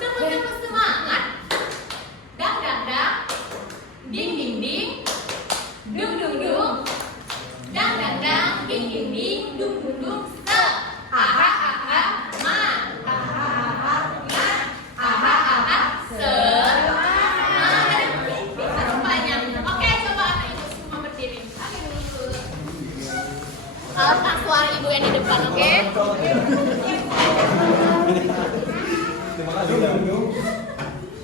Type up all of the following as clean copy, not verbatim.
Teman-teman semangat. Dang dang dang. Ding ding ding. Dung dung dung. Dang dang dang. Ding ding ding. Dung dung dung. Se. Aha aha ma. Aha aha ma. Aha aha se. Bisa rupanya. Oke, coba anak ibu semua berdiri. Lepas suara ibu yang di depan, oke? Terima kasih.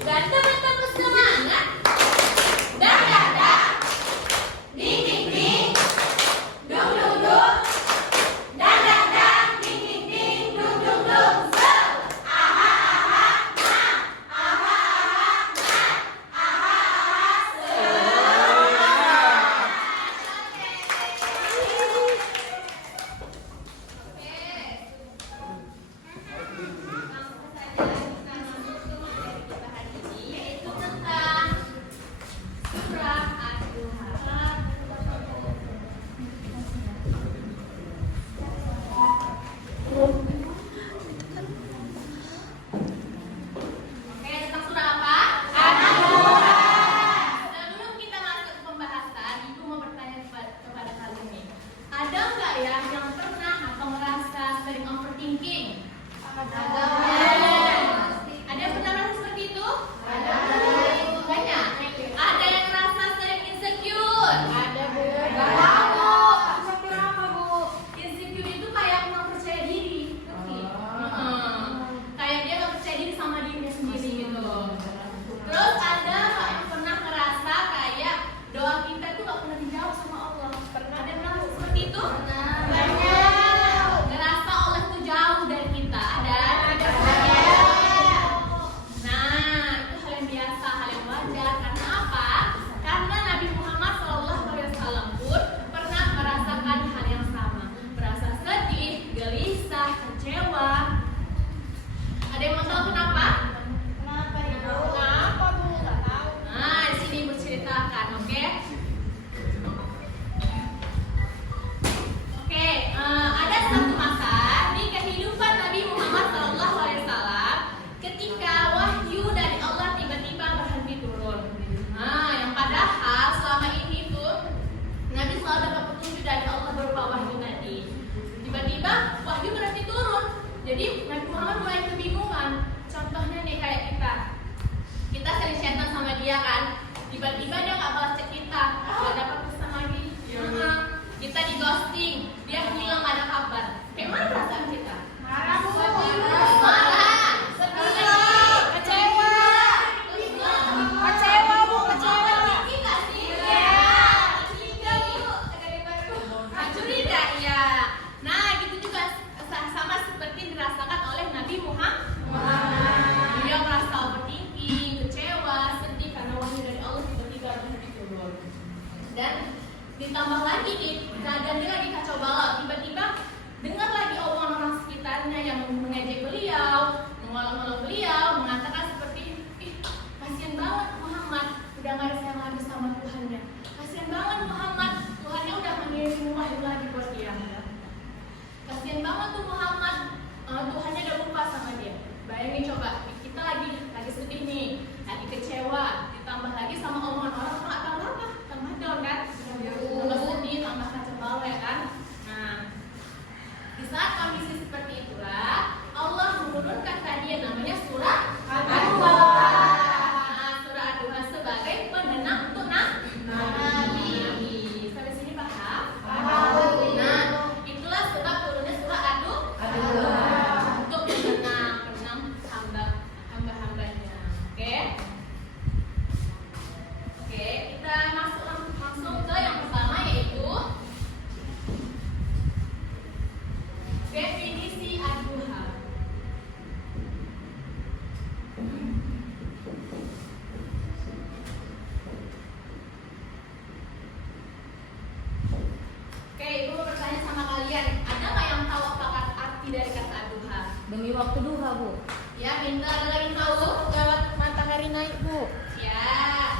Dan teman-teman semangat. Dah dah dah. Ding ding ding. Dung dung dung. Dah dah dah. Ding ding ding. Dung dung dung. Se. Aha aha ma. Aha aha ma. Aha aha se. Yaitu tentang surah Ad-Duha. Oke, tentang surah apa? Ad-Duha. Sebelum kita masuk ke pembahasan, ibu mau bertanya kepada kalian nih. Ada nggak ya yang pernah atau merasa sering overthinking? Ada. Ada yang pernah merasa seperti itu? Ada. Banyak. Ada yang merasa sering insecure? Ada, Bu. Nggak tahu. Insecure apa, Bu? Insecure itu kayak kurang percaya diri. Ngerti? Kayak dia nggak percaya diri sama dirinya sendiri gitu. Terus ada nggak yang pernah ngerasa kayak doa kita tuh nggak pernah dijawab sama Allah? Pernah. Ada yang merasa seperti itu? Banyak. Ngerasa Allah tuh jauh dari kita. Ada? Ada. Nah, itu hal yang biasa, hal yang wajar. Karena apa? Karena Nabi Muhammad SAW pun pernah merasakan hal yang sama. Merasa sedih, gelisah, kecewa. Ada yang mau tahu kenapa? Kenapa ya? Kenapa, Bu? Nggak tahu. Nah, di sini Ibu ceritakan, oke? Oke, ada satu masa di kehidupan Nabi Muhammad SAW ketika wahyu dari Allah tiba-tiba berhenti turun. Nah, yang padahal selama ini tuh Nabi selalu dapat petunjuk dari Allah berupa wahyu tadi. Tiba-tiba wahyu berhenti turun. Jadi Nabi Muhammad mulai kebingungan. Contohnya nih kayak kita sering chatan sama dia kan. Tiba-tiba dia nggak balas chat kita, nggak dapat pesan lagi. Kita di ghosting, dia hilang nggak ada kabar. Kayak mana perasaan kita? Marah, Bu. Marah, sedih, kecewa. Kecewa, Bu, kecewa. Tinggi nggak sih? Iya. Curiga, Bu. Curiga, ya. Nah, gitu juga sama seperti dirasakan oleh Nabi Muhammad. Dia merasa overthinking, kecewa, sedih karena wahyu dari Allah tiba-tiba berhenti turun. Dan ditambah lagi nih, keadaan dia lagi kacau balau. Tiba-tiba dengar lagi omongan orang sekitarnya yang mengejek beliau, mengolok-olok beliau, mengatakan seperti, ih, kasihan banget Muhammad, udah gak ada sayang lagi sama Tuhannya. Kasihan banget Muhammad, Tuhannya udah mengirim wahyu lagi buat dia. Kasihan banget tuh Muhammad, Tuhannya udah lupa sama dia. Bayangin coba, kita lagi sedih nih, lagi kecewa, ditambah lagi sama omongan orang nggak tahu apa, tambah down kan, tambah sedih, tambah kacau balau ya kan. Nah, di saat kondisi seperti itulah Allah menurunkan tadi yang namanya surah Ad-Duha. Nah, surah Ad-Duha sebagai penenang untuk Nabi. Sampai sini paham? Nah, itulah sebab turunnya surah Ad-Duha untuk menenang hamba-hambanya. Oke? Oke, kita masuk langsung ke yang pertama yaitu definisi Ad-Duha. Oke, Ibu mau bertanya sama kalian, ada nggak yang tahu apa arti dari kata Ad-Duha? Demi waktu duha, Bu. Ya, pintar. Ada lagi yang tahu? Lewat matahari naik, Bu. Ya.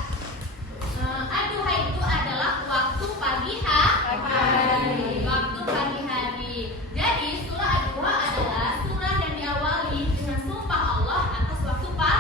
Ad-Duha itu adalah waktu pagi hari. Waktu pagi hari. Jadi surah Ad-Duha adalah surah yang diawali dengan sumpah Allah atas waktu pagi.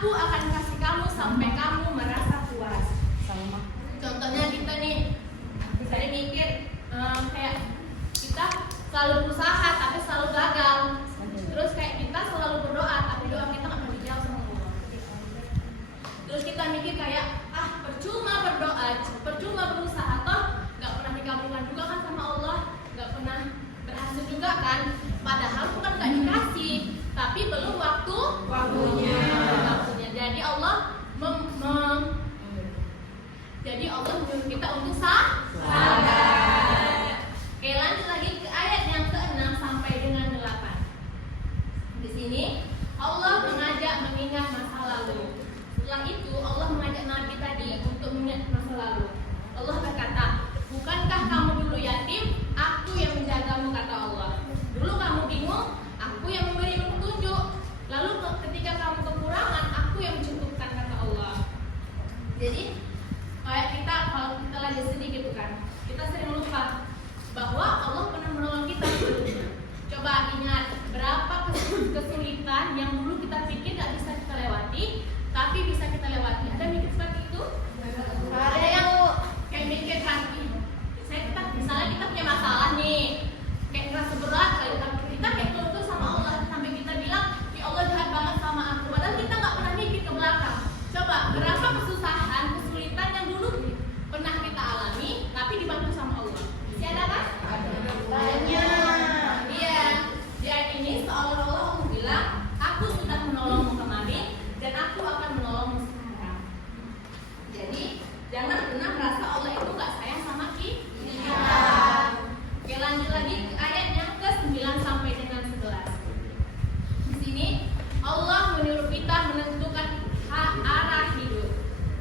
aku akan kasih kamu sampai kamu merasa puas. Sama. Contohnya kita nih, sering mikir kayak kita selalu berusaha tapi selalu gagal. Terus kayak kita selalu berdoa tapi doa kita nggak pernah dijawab sama Allah. Terus kita mikir kayak percuma berdoa, percuma berusaha, toh nggak pernah dikabulkan juga kan sama Allah, nggak pernah berhasil juga kan. Padahal bukan nggak dikasih, tapi belum waktunya. Jadi Allah menyuruh kita untuk sabar. Oke, lanjut lagi ke ayat yang ke-6 sampai dengan 8. Di sini Allah mengajak mengingat masa lalu. Setelah itu Allah mengajak Nabi tadi untuk mengingat masa lalu. Allah berkata, bukankah kamu dulu yatim? Aku yang menjagamu, kata Allah. Dulu kamu bingung, aku yang memberimu petunjuk. Lalu ketika kamu kekurangan, aku yang mencukupkan, kata Allah. Jadi kayak kita kalau kita lagi sedih gitu kan, kita sering lupa bahwa Allah pernah menolong kita sebelumnya. Coba ingat berapa kesulitan yang dulu kita pikir gak bisa kita lewati, tapi bisa kita lewati. Ada mikir seperti itu? Ada yang kayak mikir kan, misalnya kita punya masalah nih, kayak ngerasa berat, kita kayak keluh sama Allah sampai kita bilang, ya Allah jahat banget sama aku. Padahal kita nggak pernah mikir ke belakang. Coba berapa kesusahan, kesulitan yang dulu pernah kita alami, tapi dibantu sama Allah. Masih ada kan? Banyak. Iya. Di ayat ini seolah-olah Allah bilang, aku sudah menolongmu kemarin dan aku akan menolongmu sekarang. Jadi jangan pernah merasa Allah itu nggak sayang sama kita. Oke, lanjut lagi ke ayat yang ke-9 sampai dengan 11. Di sini Allah menyuruh kita menentukan arah hidup.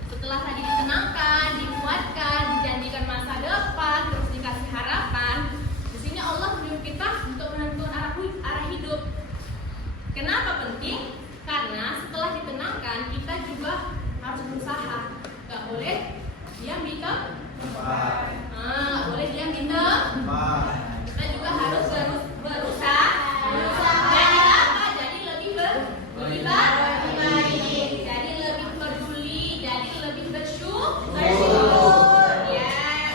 Setelah tadi ditenangkan, dikuatkan, dijanjikan masa depan, terus dikasih harapan. Di sini Allah menyuruh kita untuk menentukan arah hidup. Kenapa penting? Karena setelah ditenangkan, kita juga harus berusaha. Gak boleh diam di tempat. Gak boleh diam di tempat. Kita juga harus berusaha. Jadi apa? Jadi lebih baik. Jadi lebih peduli. Jadi lebih bersyukur. Ya,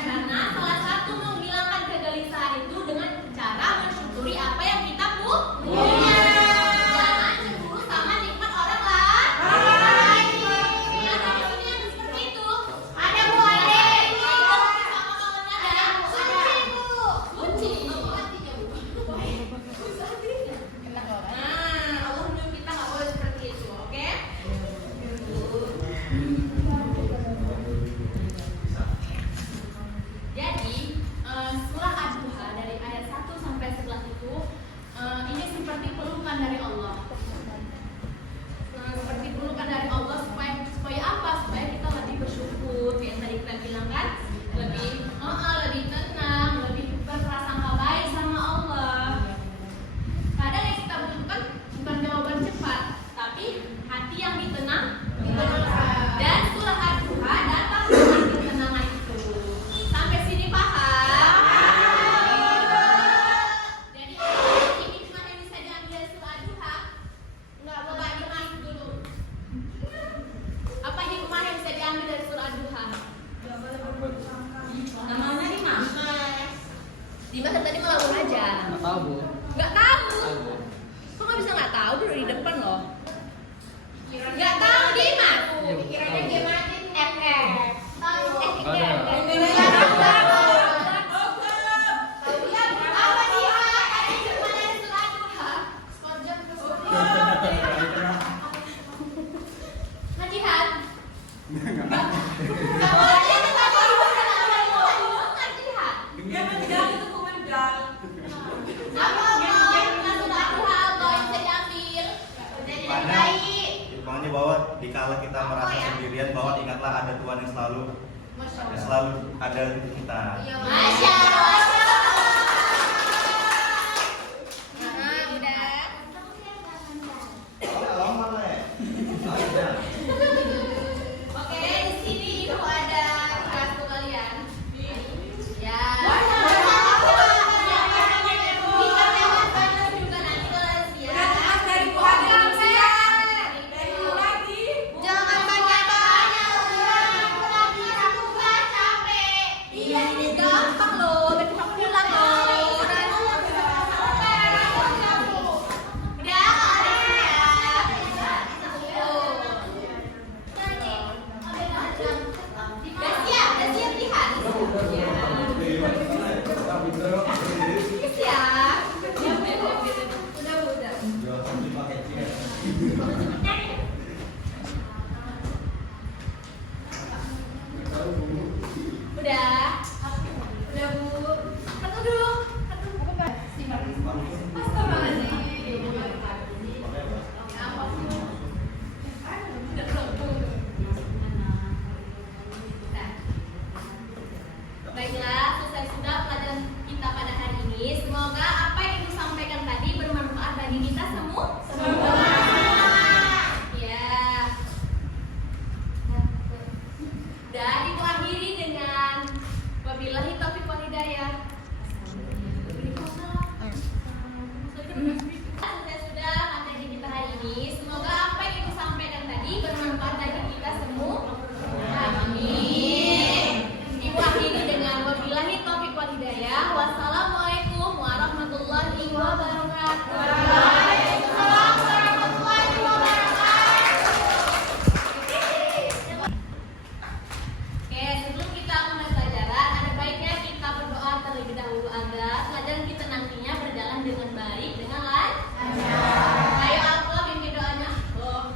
karena salah satu menghilangkan kegelisahan itu dengan cara mensyukuri apa yang kita punya. Jangan cemburu sama nikmat orang lain. Ada di sini yang seperti itu. Ada Bu Ade. Kucing. Allah menyuruh kita nggak boleh seperti itu, oke? Jadi surah Ad-Duha dari ayat 1 sampai 11 itu ini seperti pelukan dari Allah. Seperti pelukan dari Allah supaya apa? Supaya kita lebih bersyukur. Kayak tadi kita bilang kan, lebih tenang, lebih berprasangka baik sama Allah. Kadang yang kita butuhkan bukan jawaban cepat, tapi hati yang ditenangkan. Dan surah Ad-Duha datang dengan ketenangan itu. Sampai sini paham? Jadi ini hikmah yang bisa diambil dari surah Ad-Duha. Enggak, coba dimas dulu. Apa hikmah yang bisa diambil dari surah Ad-Duha? Namanya Dimas. Dimas kan tadi malah aja. Nggak tahu, Bu. Nggak tahu. Tahu. Kok nggak bisa nggak tahu? Udah di depan loh. Nggak tahu Dimas. Pikirannya gimana? FF. Nggak ada. Apa dia? Ada hikmah dari surah Ad-Duha. Najihat. Nggak boleh dia tetap ibu sama ibu. Najihat. Apa surah Ad-Duha atau yang bisa diambil? Jadi baik. Hikmahnya bahwa dikala kita merasa sendirian, bahwa ingatlah ada Tuhan yang selalu ada untuk kita. Masya Allah. Udah. Alam mana ya? Oke, di sini ibu ada kartu kalian. Ya. Bisa lewat banner juga nanti kalau siap. Udah? Udah Bu. Satu dulu. Satu. Astagfirullahaladzim. Baiklah, selesai sudah pelajaran kita pada hari ini. Semoga apa yang Ibu sampaikan tadi bermanfaat bagi kita semua. Ya. Dan Ibu akhiri dengan wabillahi taufiq wal hidayah. Selesai sudah materi kita hari ini. Semoga apa yang Ibu sampaikan tadi bermanfaat bagi kita semua. Amin. Ibu akhiri dengan wabillahi taufiq wal hidayah. Wassalamualaikum warahmatullahi wabarakatuh. Waalaikumsalam warahmatullahi wabarakatuh. Oke, sebelum kita mulai pelajaran, ada baiknya kita berdoa terlebih dahulu agar pelajaran kita nantinya berjalan dengan baik, dengan lancar. Ayo Allah bimbing doanya. Oh.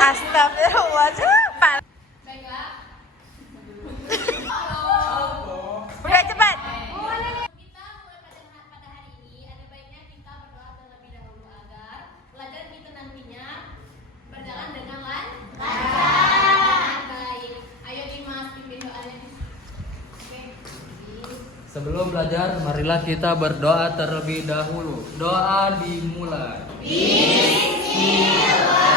Astagfirullahaladzim. Baiklah. Udah cepat. Kita mulai pelajaran pada hari ini. Ada baiknya kita berdoa terlebih dahulu agar pelajaran kita nantinya berjalan dengan lancar. Baik. Ayo Dimas, pimpin doanya. Oke. Sebelum belajar, marilah kita berdoa terlebih dahulu. Doa dimulai. Bismillah.